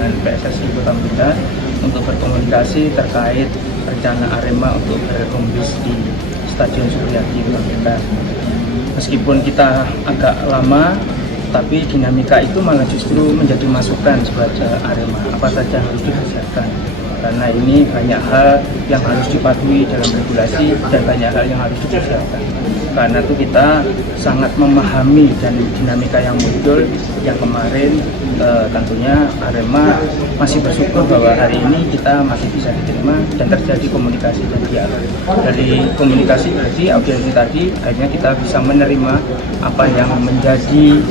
dengan PSSI Kota Blitar untuk berkomunikasi terkait rencana Arema untuk berhome base di Stadion Supriyadi Kota Blitar. Meskipun kita agak lama, tapi dinamika itu malah justru menjadi masukan buat Arema. Apa saja yang harus dikerjakan? Karena ini banyak hal yang harus dipatuhi dalam regulasi dan banyak hal yang harus dipersiapkan. Karena itu kita sangat memahami dan dinamika yang muncul yang kemarin tentunya Arema masih bersyukur bahwa hari ini kita masih bisa diterima dan terjadi komunikasi dan dialog. Dari komunikasi berarti audiensi tadi akhirnya kita bisa menerima apa yang menjadi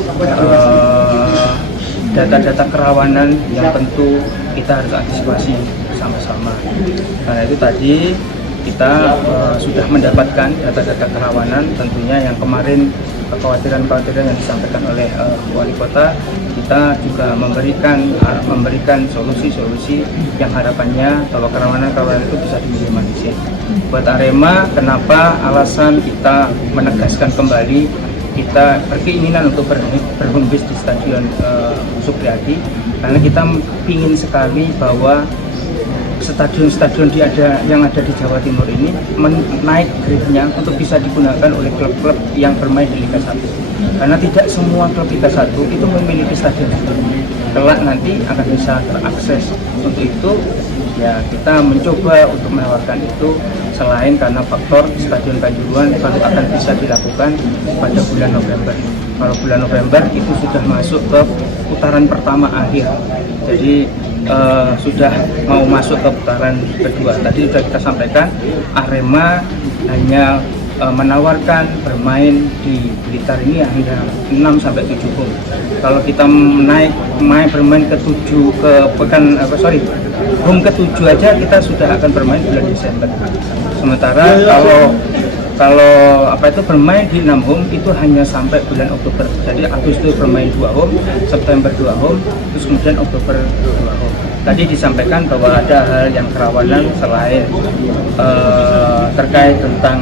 data-data kerawanan yang tentu kita harus antisipasi sama-sama. Karena itu tadi kita sudah mendapatkan data-data kerawanan tentunya yang kemarin kekhawatiran-kekhawatiran yang disampaikan oleh wali kota, kita juga memberikan solusi-solusi yang harapannya bahwa kerawanan-kerawanan itu bisa diminimalisir. Buat Arema, kenapa alasan kita menegaskan kembali kita berkeinginan untuk berhome base di Stadion Supriyadi, karena kita ingin sekali bahwa stadion-stadion yang ada di Jawa Timur ini menaik grade-nya untuk bisa digunakan oleh klub-klub yang bermain di Liga 1. Karena tidak semua klub Liga 1 itu memiliki stadion. Kelak nanti akan bisa terakses. Untuk itu ya kita mencoba untuk menawarkan itu, selain karena faktor Stadion Kanjuruhan baru akan bisa dilakukan pada bulan November. Kalau bulan November itu sudah masuk ke putaran pertama akhir. Jadi sudah mau masuk ke putaran kedua. Tadi sudah kita sampaikan, Arema hanya menawarkan bermain di Blitar ini hanya 6-7 home. Kalau kita bermain ke home ke-7 aja kita sudah akan bermain bulan Desember. Sementara kalau bermain di 6 home itu hanya sampai bulan Oktober. Jadi Agustus bermain 2 home, September 2 home, terus kemudian Oktober 2 home. Tadi disampaikan bahwa ada hal yang kerawanan selain terkait tentang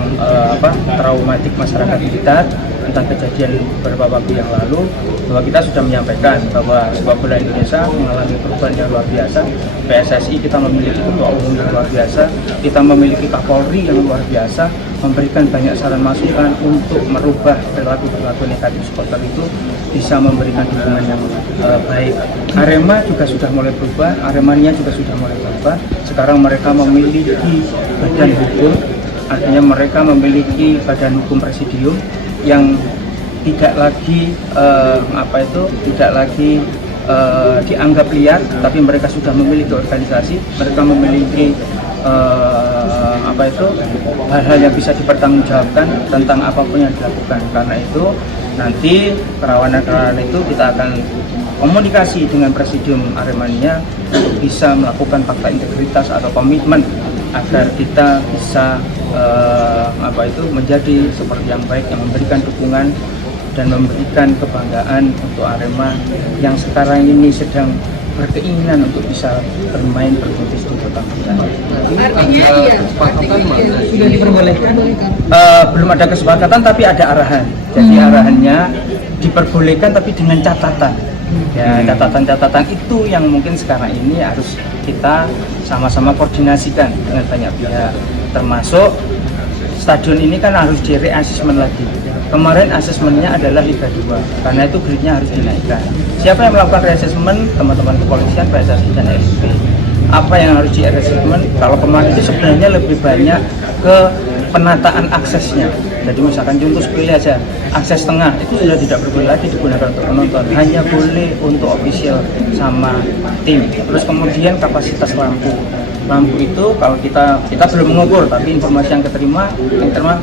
traumatik masyarakat Blitar, tentang kejadian beberapa waktu yang lalu, bahwa kita sudah menyampaikan bahwa sepak bola Indonesia mengalami perubahan yang luar biasa. PSSI kita memiliki ketua umum yang luar biasa, kita memiliki Kapolri yang luar biasa, memberikan banyak saran masukan untuk merubah perilaku negatif supporter itu bisa memberikan dukungan yang baik. Arema juga sudah mulai berubah, Aremania juga sudah mulai berubah. Sekarang mereka memiliki badan hukum, artinya mereka memiliki badan hukum presidium yang tidak lagi dianggap liar, tapi mereka sudah memiliki organisasi, mereka memiliki hal-hal yang bisa dipertanggungjawabkan tentang apapun yang dilakukan. Karena itu nanti kerawanan itu kita akan komunikasi dengan Presidium Aremania untuk bisa melakukan fakta integritas atau komitmen agar kita bisa menjadi seperti yang baik, yang memberikan dukungan dan memberikan kebanggaan untuk Arema yang sekarang ini sedang berkeinginan untuk bisa bermain berkompetisi di Kota Blitar. Artinya sudah diperbolehkan? Belum ada kesepakatan, tapi ada arahan. Jadi arahannya diperbolehkan, tapi dengan catatan. Ya, catatan-catatan itu yang mungkin sekarang ini harus kita sama-sama koordinasikan dengan banyak pihak, termasuk stadion ini kan harus di-re-assessment lagi. Kemarin asesmennya adalah Liga 2, karena itu grade-nya harus dinaikkan. Siapa yang melakukan re-assessment? Teman-teman kepolisian, PSSI, dan LSP. Apa yang harus di-re-assessment? Kalau kemarin itu sebenarnya lebih banyak ke penataan aksesnya. Jadi misalkan contoh sepele aja, akses tengah itu sudah tidak boleh lagi digunakan untuk penonton, hanya boleh untuk official sama tim. Terus kemudian kapasitas lampu itu kalau kita belum mengukur, tapi informasi yang terima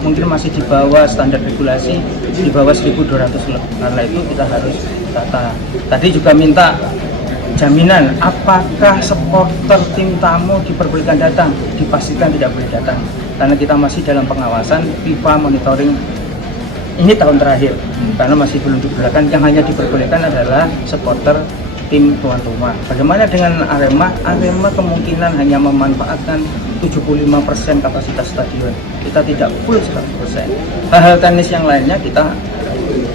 mungkin masih di bawah standar regulasi, di bawah 1.200 lebih. Karena itu kita harus data. Tadi juga minta jaminan apakah supporter tim tamu diperbolehkan datang, dipastikan tidak boleh datang karena kita masih dalam pengawasan FIFA monitoring ini tahun terakhir, karena masih belum diperbolehkan. Yang hanya diperbolehkan adalah supporter tim tuan rumah. Bagaimana dengan Arema? Arema kemungkinan hanya memanfaatkan 75% kapasitas stadion. Kita tidak full 100%. Hal-hal teknis yang lainnya kita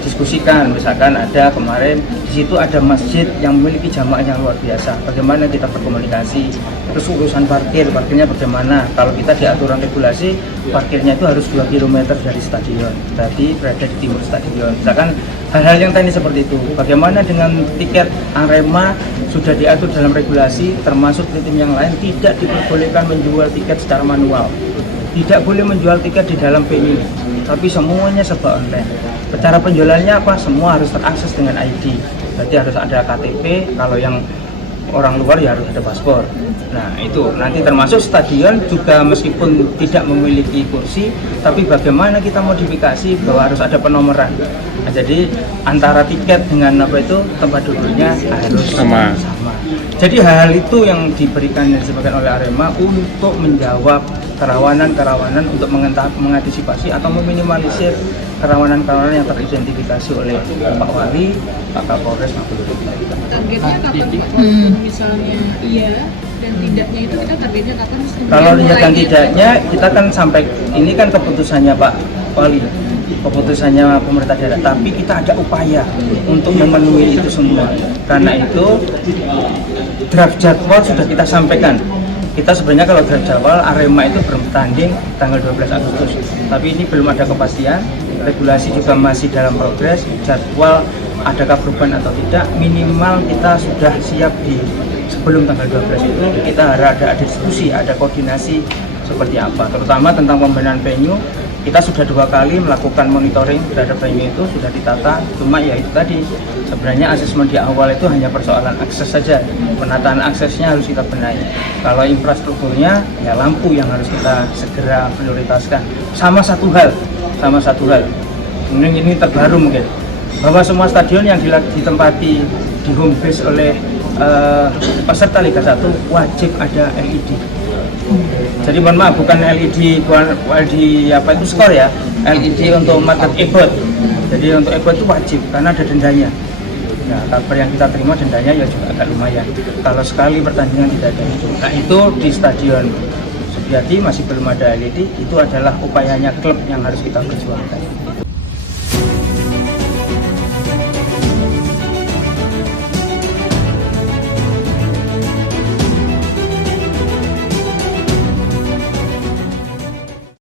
diskusikan. Misalkan ada kemarin di situ ada masjid yang memiliki jamaah yang luar biasa, bagaimana kita berkomunikasi. Terus urusan parkirnya bagaimana, kalau kita di aturan regulasi parkirnya itu harus 2 km dari stadion, berarti berada di timur stadion. Misalkan hal-hal yang teknis seperti itu. Bagaimana dengan tiket Arema, sudah diatur dalam regulasi, termasuk tim yang lain tidak diperbolehkan menjual tiket secara manual, tidak boleh menjual tiket di dalam venue, tapi semuanya serba online. Cara penjualannya apa? Semua harus terakses dengan ID, berarti harus ada KTP, kalau yang orang luar ya harus ada paspor. Nah itu nanti termasuk stadion juga, meskipun tidak memiliki kursi, tapi bagaimana kita modifikasi bahwa harus ada penomoran. Nah, jadi antara tiket dengan apa itu tempat duduknya harus sama. Jadi hal-hal itu yang diberikan dan disebutkan oleh Arema untuk menjawab kerawanan-kerawanan, untuk mengantisipasi atau meminimalisir kerawanan-kerawanan yang teridentifikasi oleh Pak Wali, Pak Kapolres maupun Targetnya kapan Pak? Misalnya iya dan tidaknya itu kita targetnya kapan? Kalau lihat dan tidaknya, kita kan sampai ini kan keputusannya Pak Wali, keputusannya pemerintah daerah, tapi kita ada upaya untuk memenuhi itu semua. Karena itu draft jadwal sudah kita sampaikan. Kita sebenarnya kalau draft jadwal Arema itu bertanding tanggal 12 Agustus, tapi ini belum ada kepastian. Regulasi juga masih dalam progres. Jadwal adakah perubahan atau tidak, minimal kita sudah siap di sebelum tanggal 12 itu kita harus ada diskusi, ada koordinasi seperti apa, terutama tentang pembenahan venue. Kita sudah 2 kali melakukan monitoring terhadap venue itu, sudah ditata. Cuma ya itu tadi, sebenarnya asesmen di awal itu hanya persoalan akses saja. Penataan aksesnya harus kita benahi. Kalau infrastrukturnya ya lampu yang harus kita segera prioritaskan. Sama satu hal, ini terbaru mungkin, bahwa semua stadion yang ditempati di home base oleh peserta Liga 1 wajib ada LED. Jadi mohon maaf, bukan LED apa itu skor ya, LED untuk market e-board. Jadi untuk e-board itu wajib karena ada dendanya. Nah, kabar yang kita terima dendanya ya juga agak lumayan. Kalau sekali pertandingan tidak ada itu. Nah itu di Stadion Supriyadi masih belum ada LED, itu adalah upayanya klub yang harus kita perjuangkan.